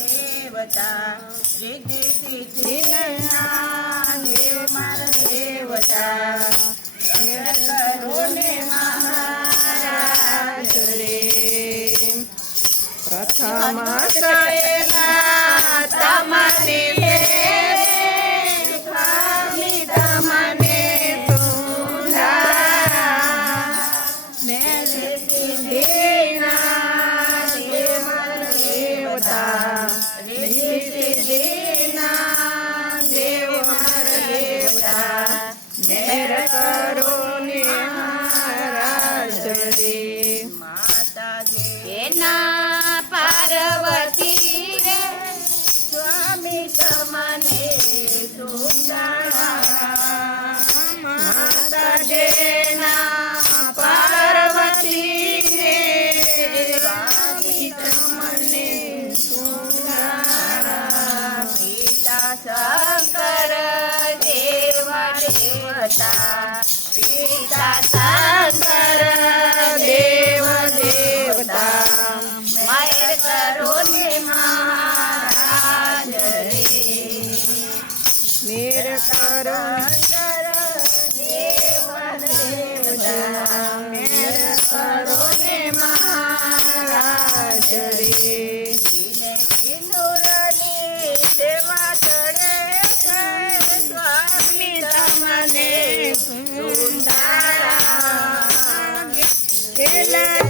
દેવતા રીતિ શ્રીના દેવ મારા દેવતા કરો ને મહારાજ રે કથા માતા શંકર દેવ દેવતા પિતા શંકર દેવ દેવતા મૈર કરુણી મહારાજ મેર કરુણી Yeah.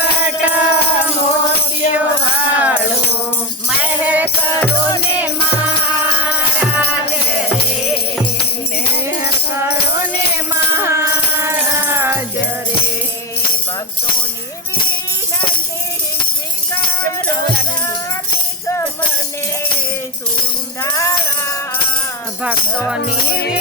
ભક્તોની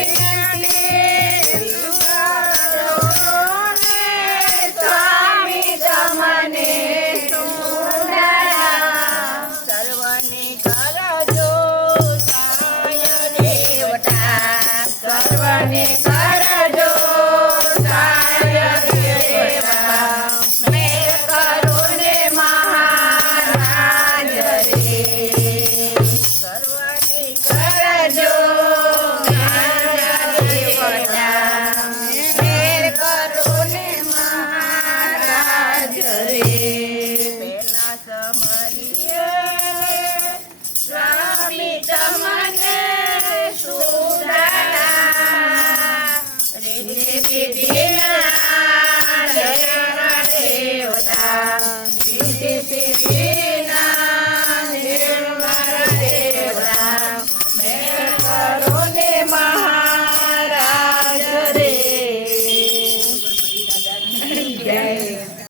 Amen.